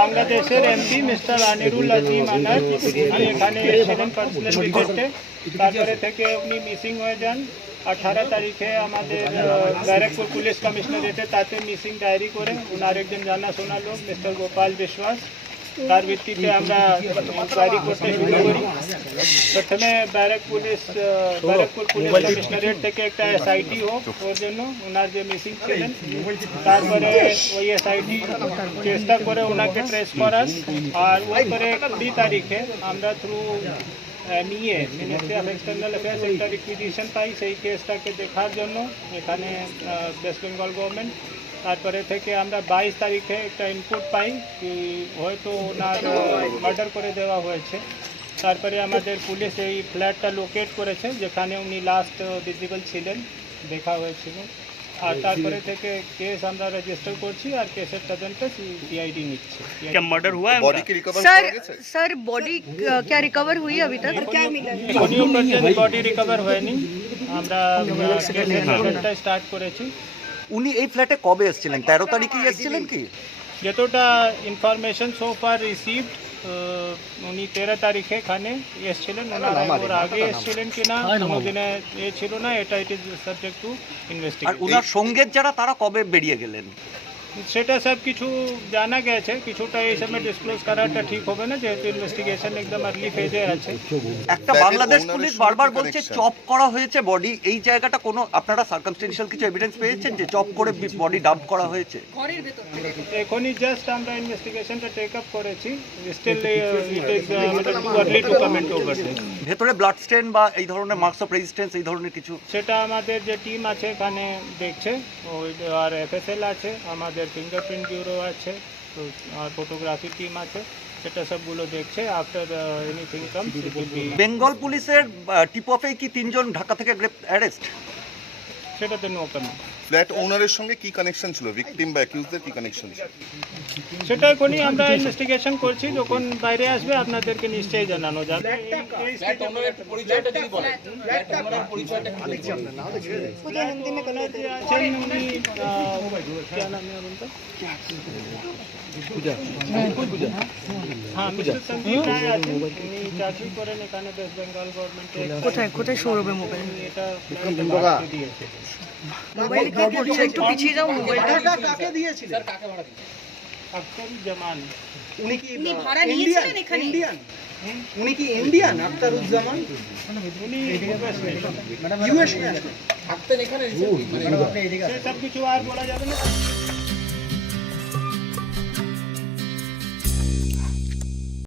বাংলাদেশের MP mister আনিরুল আজিম আনার উনি এখানে এসেছিলেন পার্সোনাল ভিজিটে। তারপরে থেকে উনি মিসিং হয়ে যান। 18 তারিখে আমাদের ব্যারাকপুর পুলিশ কমিশনারেটে তাতে মিসিং ডায়েরি করে ওনার একজন জানাশোনা লোক মিস্টার গোপাল বিশ্বাস, তার ভিত্তিতে আমরা ইনকোয়ারি করতে শুরু করি। প্রথমে ব্যারাকপুর পুলিশ কমিশনারেট থেকে একটা এসআইটি হোক ওর জন্য ওনার যে মিসিং ছিলেন, তারপরে ওই এসআইটি চেষ্টা করে ওনাকে ট্রেস করার, আর ওই করে 20 তারিখে আমরা থ্রু নিয়ে মিনিস্ট্রি অফ এক্সটার্নাল অ্যাফেয়ার্স একটা রিকুইজিশন পাই সেই কেসটাকে দেখার জন্য এখানে ওয়েস্ট বেঙ্গল গভর্নমেন্ট। তারপরে থেকে আমরা 22 তারিখে একটা ইনপুট পাই কি হয়তো ওনার মার্ডার করে দেওয়া হয়েছে। তারপরে আমাদের পুলিশ এই ফ্ল্যাটটা লোকেট করেছে যেখানে উনি লাস্ট ভিজিবল ছিলেন, দেখা হয়েছিল। আর তারপরে থেকে কেস আমরা রেজিস্টার করছি আর কেসের তদন্ত सीआईडी নিচ্ছে। क्या मर्डर हुआ है? बॉडी की रिकवर सर बॉडी क्या रिकवर हुई अभी तक? বডি রিকভার হয়নি, আমরা কেসের তদন্ত স্টার্ট করেছি। উনি এই ফ্ল্যাটে কবে এসেছিলেন? 13 তারিখে এসেছিলেন কি? যতটা ইনফরমেশন সো ফার রিসিভড উনি 13 তারিখে এখানে এসেছিলেন। ওনার আগে এসেছিলেন কিনা কোনোদিনে এ ছিল না, এটা it is subject to our investigation. উনার সঙ্গের যারা তারা কবে বেরিয়ে গেলেন? সেটা সব কিছু জানা গেছে, কিছুটা এই সময় ডিসক্লোজ করাটা ঠিক হবে না যেহেতু ইনভেস্টিগেশন একদম আর্লি ফেজে আছে। একটা বাংলাদেশ পুলিশ বারবার বলছে চপ করা হয়েছে বডি, এই জায়গাটা কোনো আপনারা সার্কামস্টেন্সিয়াল কিছু এভিডেন্স পেয়েছেন যে চপ করে বডি ডাম্প করা হয়েছে? এখনই জাস্ট আমরা ইনভেস্টিগেশনটা টেক আপ করেছি, still it is too early to comment over this. ভেতরে ব্লাড স্টেন বা এই ধরনের মার্কস অফ রেজিস্ট্যান্স এই ধরনের কিছু? সেটা আমাদের যে টিম আছে এখানে দেখছে, ওই আর এফএসএল আছে, আমাদের ফিঙ্গারপ্রিন্ট ব্যুরো আছে, তো আর ফটোগ্রাফি টিম আছে, সেটা সবগুলো দেখছে। After anything comes it will be. Bengal পুলিশের টিপ অফে কি 3 জন ঢাকা থেকে অ্যারেস্ট? সেটাতে নো কমেন্ট। ফ্ল্যাট ওনারের সঙ্গে কি কানেকশন ছিল, ভিকটিম বা অ্যাকিউজদের কি কানেকশন ছিল? সেটা এখনই আমরা ইনভেস্টিগেশন করছি, যখন বাইরে আসবে আপনাদেরকে নিশ্চয়ই জানানো যাবে। হ্যাঁ, মিস্টার সঞ্জীব রায় আছেন, উনি চাকরি করেন এখানে ওয়েস্ট বেঙ্গল গভর্নমেন্টে। কোথায় শোরুমে মোবাইল এটা দিয়েছে। মোবাইল কি করছে? একটু পিছিয়ে যাও মোবাইলটা। কাকে দিয়েছিলেন? আখতারুজ্জামান। উনি কি উনি ভাড়া নিয়েছিলেন এখানে? ইন্ডিয়ান? উনি কি ইন্ডিয়ান? আখতারুজ্জামান উনি ইউএস ম্যান। সে সব কিছু আর বলা যাবে না।